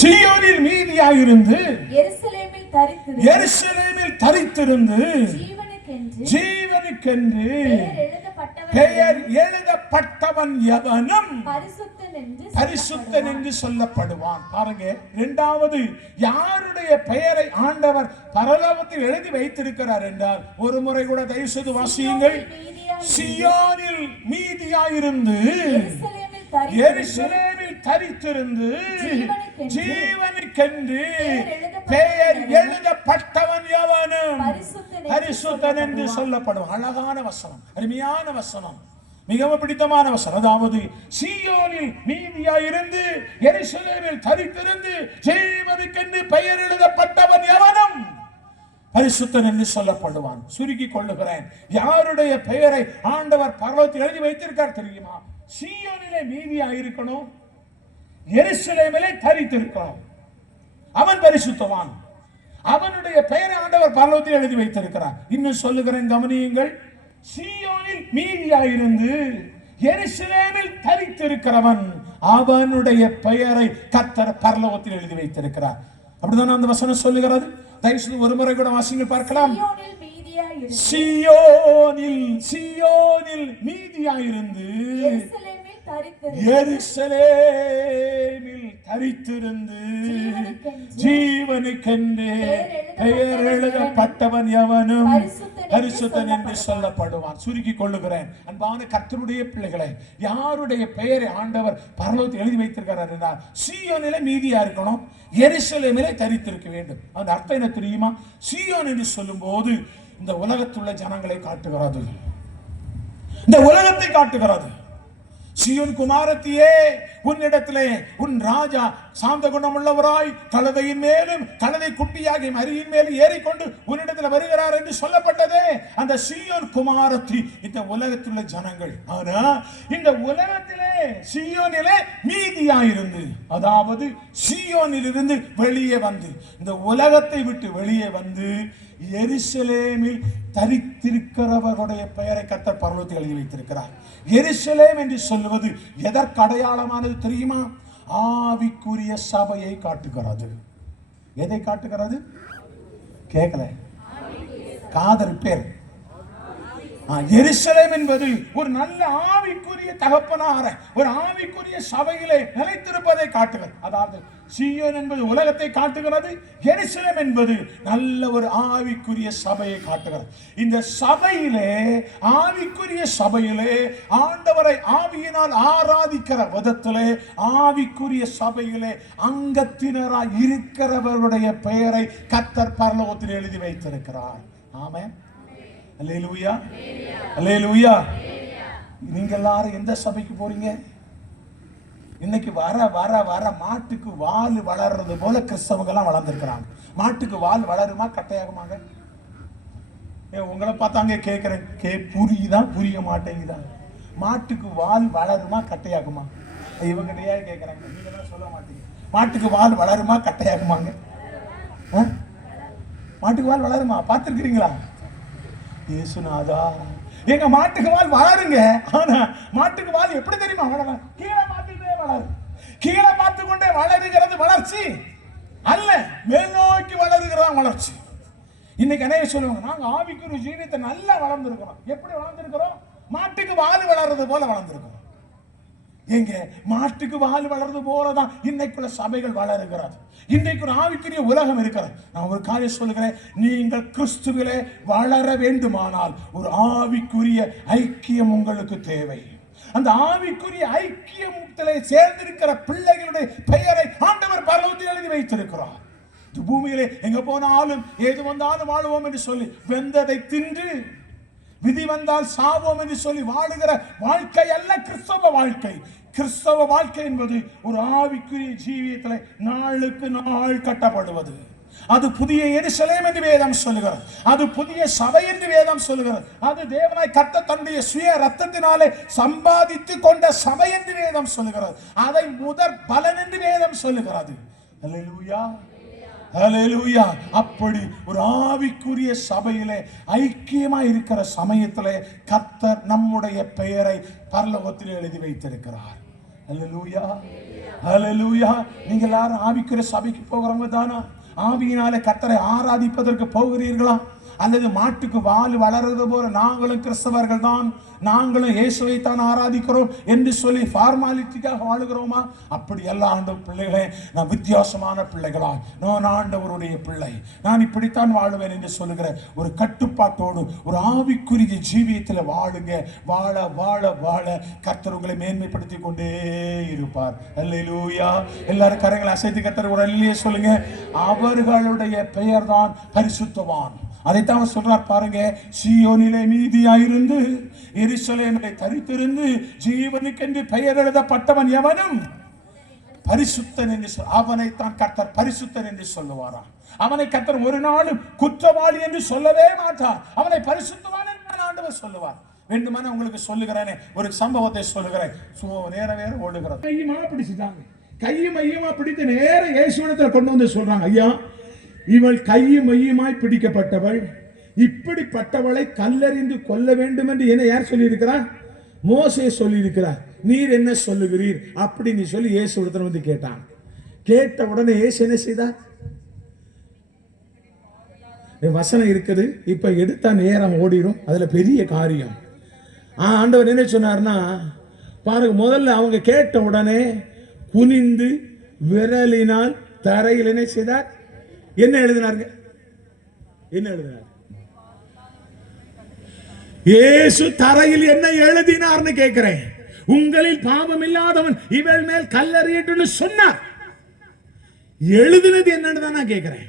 சீயோனில் மீதியாயிருந்து எருசலேமில் தரித்திருந்து ஜீவனுக்கென்று பெயர் எழுதப்பட்டவன் எவனும் பரிசுத்தன் என்று சொல்லப்படுவான். பாருங்க, இரண்டாவது யாருடைய பெயரை ஆண்டவர் பரலோகத்தில் எழுதி வைத்திருக்கிறார் என்றால், ஒரு முறை கூட தயவு செய்து வாசியுங்கள். சீயோனில் மீதியாயிருந்து எருசலேமில் தரித்திருந்து ஜீவனுக்கென்று பெயர் எழுதப்பட்டவன் எவனும் பரிசுத்தன் என்று சொல்லப்படும். அழகான வசனம், அருமையான வசனம், மிகவும் பிடித்தமான வசனம். அதாவது சீயோனில் மீதியாயிருந்து எருசலேமில் தரித்திருந்து ஜீவனுக்கென்று பெயர் எழுதப்பட்டவன் எவனும் பரிசுத்தன் என்று சொல்லப்படுவான். சுருக்கி கொள்ளுகிறேன், யாருடைய பெயரை ஆண்டவர் பரலோகத்தில் எழுதி வைத்திருக்கார் தெரியுமா? சீயோனிலே மீதியாயிருக்கணும், எருசலேமிலே தரித்திருக்கணும். அவன் பரிசுத்தவான். அவனுடைய பெயரை ஆண்டவர் பரலோகத்தில் எழுதி வைத்திருக்கிறார். இன்னும் சொல்லுகிறேன், கவனியுங்கள். சீயோனில் மீதியாயிருந்து எருசலேமில் தரித்திருக்கிறவன், அவனுடைய பெயரை கர்த்தர் பரலோகத்தில் எழுதி வைத்திருக்கிறார். அப்படிதான் அந்த வசனம் சொல்லுகிறது. தயவுசெய்து ஒரு முறை கூட வாசிங்க பார்க்கலாம். சீயோனில் மீதியாயிருந்து எருசலேமில் தரித்திருந்து ஜீவனுக்கென்று பெயர் எழுதப்பட்டவன் எவனும் பரிசுத்தன் என்று சொல்லப்படுவான். சுருக்கி கொள்ளுகிறேன், அன்பான கர்த்தருடைய பிள்ளைகளை, யாருடைய பெயரை ஆண்டவர் பரலோகத்தில் எழுதி வைத்திருக்கிறார் என்றால், சீயோனிலே மீதியா இருக்கணும், எருசலேமிலே தரித்திருக்க வேண்டும். அந்த அர்த்தம் என்ன தெரியுமா? சீயோன் என்று சொல்லும் போது இந்த உலகத்துள்ள ஜனங்களை காட்டுகிறது, இந்த உலகத்தை காட்டுகிறது. சீயோன் குமாரத்தியே, உன்னிடத்திலே உன் ராஜா சாந்த குணமுள்ளவராய் கழுதையின் மேலும் கழுதை குட்டியாகி மரியின் மேலும் ஏறிக்கொண்டு உன்னிடத்தில் வருகிறார் என்று சொல்லப்பட்டதே அந்த சீயோன் குமாரத்தி இந்த உலகத்துள்ள ஜனங்கள். ஆனா இந்த உலகத்திலே சீயோனிலே மீதியாயிருந்து, அதாவது சீயோனிலிருந்து வெளியே வந்து, இந்த உலகத்தை விட்டு வெளியே வந்து எருசலேமில் தரித்திருக்கிறவர்களுடைய பெயரை கர்த்தர் பரலோகத்தில் எழுதி வைத்திருக்கிறார். எருசலேம் என்று சொல்லுவது எதற்கு அடையாளமானது தெரியுமா? ஆவிக்குரிய சபையை காட்டுகிறது. எதை காட்டுகிறது? கேட்கல, காதல் பேர். எருசலேம் என்பது ஒரு நல்ல ஆவிக்குரிய தகப்பனார ஒரு ஆவிக்குரிய சபையிலே நிலைத்திருப்பதை காட்டுகிறது. அதாவது சீயோன் என்பது உலகத்தை காட்டுகிறது, எருசலேம் என்பது நல்ல ஒரு ஆவிக்குரிய சபையை காட்டுகிறது. இந்த சபையிலே, ஆவிக்குரிய சபையிலே, ஆண்டவரை ஆவியினால் ஆராதிக்கிற விதத்திலே, ஆவிக்குரிய சபையிலே அங்கத்தினராய் இருக்கிறவர்களுடைய பெயரை கர்த்தர் பரலோகத்தில் எழுதி வைத்திருக்கிறார். ஆமென், அல்லேலூயா, அல்லேலூயா. நீங்க எல்லாரும் எந்த சபைக்கு போறீங்க? இன்னைக்கு வர வர வர மாட்டுக்கு வால் வளர்றது போல கிறிஸ்தவங்க எல்லாம் வளர்ந்துருக்கிறாங்க. மாட்டுக்கு வால் வளருமா கட்டையாகுமாங்க? உங்களை பார்த்தாங்க கேட்கிறேன், புரியுதான் புரிய மாட்டேங்குதா? மாட்டுக்கு வால் வளருமா கட்டையாகுமா? இவங்கிட்டயா கேட்கறாங்க, நீங்க தான் சொல்ல மாட்டீங்க. மாட்டுக்கு வால் வளருமா கட்டையாகுமாங்க? மாட்டுக்கு வால் வளருமா? பார்த்துருக்கிறீங்களா? இயேசுநாதா, எங்க மாட்டுக்கு வால் வளருங்க. ஆனா மாட்டுக்கு வால் எப்படி தெரியுமா வளரும்? கீழே மாத்திட்டே வளரும். கீழே பார்த்து கொண்டே வளருகிறது வளர்ச்சி அல்ல, மேல் நோக்கி வளருகிறதா வளர்ச்சி. இன்னைக்கு அநேக சொல்லுவாங்க, நாங்க ஆவிக்குரிய ஜீவியத்தை நல்லா வளர்ந்துருக்கிறோம். எப்படி வளர்ந்துருக்கிறோம்? மாட்டுக்கு வால் வளர்றது போல வளர்ந்துருக்கிறோம். எங்க மாட்டுக்கு வால் வளர்றது போலதான் இன்னைக்குள்ள சபைகள் வளருகிறது. இன்றைக்கு ஒரு ஆவிக்குரிய உலகம் இருக்கிறது. நான் ஒரு காரியம் சொல்லுகிறேன், நீங்கள் கிறிஸ்துவிலே வளர வேண்டுமானால் ஒரு ஆவிக்குரிய ஐக்கியம் உங்களுக்கு தேவை. அந்த ஆவிக்குரிய ஐக்கியத்திலே சேர்ந்திருக்கிற பிள்ளைகளுடைய பெயரை ஆண்டவர் பரலோகத்தில் எழுதி வைத்திருக்கிறார். பூமியிலே எங்க போனாலும் ஏது வந்தாலும் வாழ்வோம் என்று சொல்லி வெந்ததை தின்று விதி வந்தால் சாவோம் என்று சொல்லி வாழுகிற வாழ்க்கை அல்ல கிறிஸ்தவ வாழ்க்கை. கிறிஸ்தவ வாழ்க்கை என்பது ஒரு ஆவிக்குரிய ஜீவியத்தில் நாளுக்கு நாள் கட்டப்படுவது. அது புதிய எருசலேம் என்று வேதம் சொல்லுகிறது. அது புதிய சபை என்று வேதம் சொல்லுகிறது. அது தேவனாய் கர்த்தர் தன்னுடைய சுய ரத்தத்தினாலே சம்பாதித்து கொண்ட சபை என்று வேதம் சொல்லுகிறது. அதை முதற் பலன் என்று வேதம் சொல்லுகிறது. அல்லேலூயா, ஹல்லேலூயா. அப்படி ஒரு ஆவிக்குரிய சபையிலே ஐக்கியமா இருக்கிற சமயத்திலே கர்த்தர் நம்முடைய பெயரை பரலோகத்தில் எழுதி வைத்திருக்கிறார். அல்லேலூயா, அல்லேலூயா. நீங்க எல்லாரும் ஆவிக்குரிய சபைக்கு போகிறவங்க தானா? ஆவியினாலே கர்த்தரை ஆராதிப்பதற்கு போகிறீர்களா? அல்லது மாட்டுக்கு வால் வளர்றது போல நாங்களும் கிறிஸ்தவர்கள் தான், நாங்களும் இயேசுவை தான் ஆராதிக்கிறோம் என்று சொல்லி ஃபார்மாலிட்டிக்காக வாழுகிறோமா? அப்படி எல்லா ஆண்டு பிள்ளைகளே, நான் வித்தியாசமான பிள்ளைகளா, நான் ஆண்டவருடைய பிள்ளை, நான் இப்படித்தான் வாழுவேன் என்று சொல்லுகிற ஒரு கட்டுப்பாட்டோடு ஒரு ஆவிக்குரிய ஜீவியத்தில் வாழுங்க. வாழ வாழ வாழ கர்த்தர் உங்களை மேன்மைப்படுத்தி கொண்டே இருப்பார். அல்லேலூயா. எல்லாரும் கரங்களை அசைத்து கர்த்தர் ஒரு அல்லேலூயா சொல்லுங்க. அவர்களுடைய பெயர் தான் பரிசுத்தவான். அதைத்தான் சொல்றார் பாருங்க. சீயோனிலே மீதியாயிருந்து எருசலேமிலே தரித்திருந்து ஜீவனுக்கென்று பெயர் எழுதப்பட்டவன் எவனும் பரிசுத்தன் என்று அவனைத்தான் கர்த்தர் பரிசுத்தன் என்று சொல்லுவாராம். அவனை கர்த்தர் ஒரு நாளும் குற்றவாளி என்று சொல்லவே மாட்டார். அவனை பரிசுத்தவான் என்று ஆண்டவர் சொல்லுவார். வேண்டுமான உங்களுக்கு சொல்லுகிறேனே, ஒரு சம்பவத்தை சொல்லுகிறேன். நேர வேற ஓடுகிறது. கையுமா பிடிச்சிட்டாங்க. கையும் மையமா பிடித்து நேர இயேசுவிடத்தில் கொண்டு வந்து சொல்றாங்க, ஐயா, இவள் கையும் மையுமாய் பிடிக்கப்பட்டவள், இப்படிப்பட்டவளை கல்லறிந்து கொல்ல வேண்டும் என்று என்ன யார் சொல்லியிருக்கிறார்? மோசே சொல்லியிருக்கிறார். நீர் என்ன சொல்லுகிறீர் அப்படின்னு சொல்லி இயேசுவிடத்தில் வந்து கேட்டான். கேட்ட உடனே இயேசு என்ன செய்தார்? வசனம் இருக்குது, இப்ப எடுத்தா நேரம் ஓடிடும், அதுல பெரிய காரியம். ஆண்டவர் என்ன சொன்னார்னா, பாருங்க, முதல்ல அவங்க கேட்ட உடனே குனிந்து விரலினால் தரையில் என்ன செய்தார்? என்ன எழுதினாருங்க? என்ன எழுதினார்? இயேசு தரையில் என்ன எழுதினார்னு கேட்கிறேன். உங்களில் பாவம் இல்லாதவன் இவள் மேல் கல்லறியட்டுன்னு சொன்னார். எழுதினது என்னன்னு தான் நான் கேட்கிறேன்.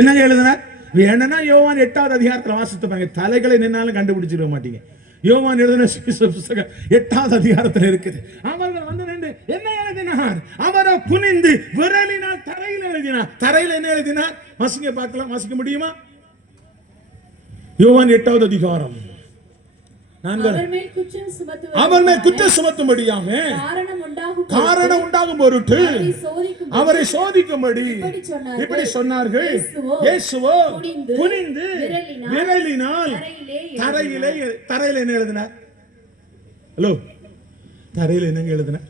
என்ன எழுதினார்? வேணும்னா யோவான் 8வது அதிகாரத்தில் வாசித்து பாருங்க. தலைகளை நின்னாலும் கண்டுபிடிச்சிட மாட்டீங்க. யோவான் எழுதின புத்தகம் 8வது அதிகாரத்தில் இருக்குது. அவர்கள் வந்து நின்று என்ன எழுதினார்? அவரை குனிந்து விரலினால் தரையில் எழுதினார். தரையில் என்ன எழுதினார்? வாசிங்க பார்க்கலாம். வாசிக்க முடியுமா? யோவான் 8வது அதிகாரம். அவர் மேல் குற்றம் சுமத்தும்படியாக காரணம் உண்டாகும் பொருட்டு அவரை சோதிக்கும்படி இப்படி சொன்னார்கள். இயேசுவோ குனிந்து விரலினால் தரையில என்ன எழுதினார்? ஹலோ, தரையில என்னங்க எழுதினார்?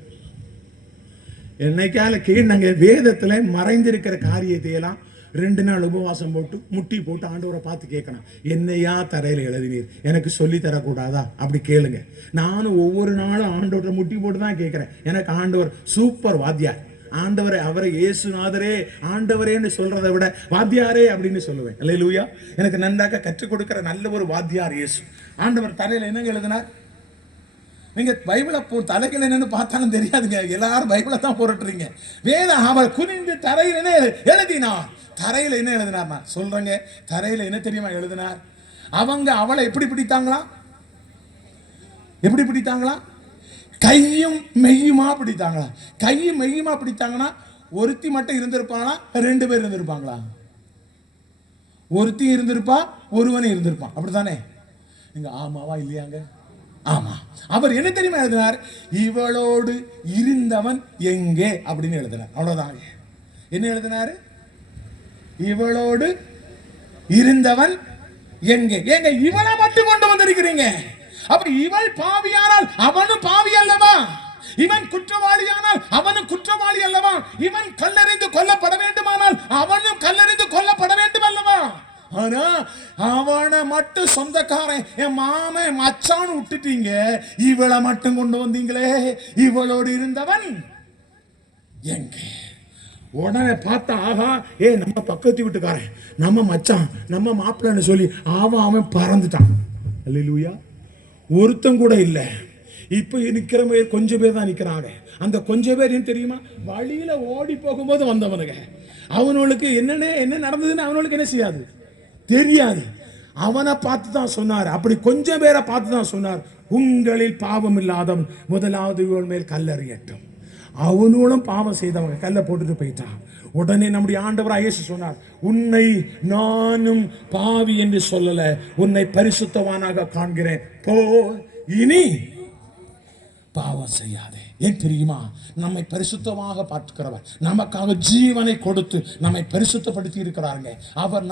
என்னைக்கால கீழங்க வேதத்துல மறைந்திருக்கிற காரியத்தை எல்லாம் 2 நாள் உபவாசம் போட்டு முட்டி போட்டு ஆண்டவரை பார்த்து கேட்கணும், என்னையா தரையில எழுதினீர், எனக்கு சொல்லி தரக்கூடாதா? அப்படி கேளுங்க. நானும் ஒவ்வொரு நாளும் ஆண்டவரை முட்டி போட்டு தான் கேட்கிறேன். எனக்கு ஆண்டவர் சூப்பர் வாத்தியார். ஆண்டவரை, அவரை இயேசுநாதரே ஆண்டவரேன்னு சொல்றதை விட வாத்தியாரே அப்படின்னு சொல்லுவேன். அல்லேலூயா. எனக்கு நன்றாக கற்றுக் கொடுக்கிற நல்ல ஒரு வாத்தியார் இயேசு. ஆண்டவர் தரையில என்னங்க எழுதினார்? நீங்க பைபிளை தலைகள் என்னன்னு பார்த்தாலும் தெரியாதுங்க. எல்லாரும் பைபிளை தான் புரட்டுறீங்க. வேதம் அவர் குனிந்து தரையில் என்ன எழுதினார்? தரையில் என்ன எழுதினார்? நான் சொல்றேங்க. தரையில் என்ன தெரியுமா எழுதினார்? அவங்க அவளை எப்படி பிடித்தாங்களா? எப்படி பிடித்தாங்களா? கையும் மெய்யுமா பிடித்தாங்களா? கையும் மெய்யுமா பிடித்தாங்கன்னா ஒருத்தி மட்டும் இருந்திருப்பாங்களா? 2 பேர் இருந்திருப்பாங்களா? ஒருத்தி இருந்திருப்பா, ஒருவனே இருந்திருப்பான். அப்படித்தானே? நீங்க ஆமாவா இல்லையாங்க? ஆமா. அவர் என்ன தெரியுமா எழுதினார்? இவளோடு இருந்தவன் எங்கே அப்படின்னு எழுதினார். அவ்வளவுதான். என்ன எழுதினாரு? இவளோடு இருந்தவன் எங்கே? ஏங்க இவளை மட்டும் கொண்டு வந்திருக்கிறீங்க? அப்ப இவள் பாவியானால் அவனும் பாவி அல்லவா? இவன் குற்றவாளியானால் அவனும் குற்றவாளி அல்லவா? இவன் கல்லறிந்து கொல்லப்பட வேண்டுமானால் அவனும் கல்லறிந்து கொல்லப்பட வேண்டும் அல்லவா? ஆனா அவனை மட்டும் சொந்தக்காரன், என் மாமன் மச்சான்னு விட்டுட்டீங்க. இவளை மட்டும் கொண்டு வந்தீங்களே. இவளோடு இருந்தவன் எங்கே? உடனே பார்த்தா, ஆஹா, நம்ம பக்கத்து வீட்டுக்காரன், நம்ம மச்சான், நம்ம மாப்பிள்ளன்னு சொல்லி அவன் பறந்துட்டான். அல்லேலூயா. ஒருத்தம் கூட இல்லை. இப்ப நிக்கிற கொஞ்சம் பேர் தான் நிக்கிறாங்க. அந்த கொஞ்சம் பேர் என்ன தெரியுமா? வழியில ஓடி போகும்போது வந்தவனுங்க. அவனுக்கு என்ன நடந்ததுன்னு அவனுக்கு என்ன செய்யாது, தெரியாது. அவனை பார்த்து தான் சொன்னார். அப்படி கொஞ்சம் பேரை பார்த்து தான் சொன்னார், உங்களில் பாவம் இல்லாதவன் முதலாவது இவன் மேல் கல்லறியட்டும். அவனும் பாவம் செய்தவங்க கல்லை போட்டுட்டு போயிட்டான். உடனே நம்முடைய ஆண்டவர் இயேசு சொன்னார், உன்னை நானும் பாவி என்று சொல்லல, உன்னை பரிசுத்தவானாக காண்கிறேன். போ, இனி பாவம் செய்யாதே. ஏன் தெரியுமா? நம்மை பரிசுத்தமாக பார்த்துக்கிறவர், நமக்காக ஜீவனை கொடுத்து நம்மை பரிசுத்தப்படுத்தி இருக்கிறாருங்க. அவர்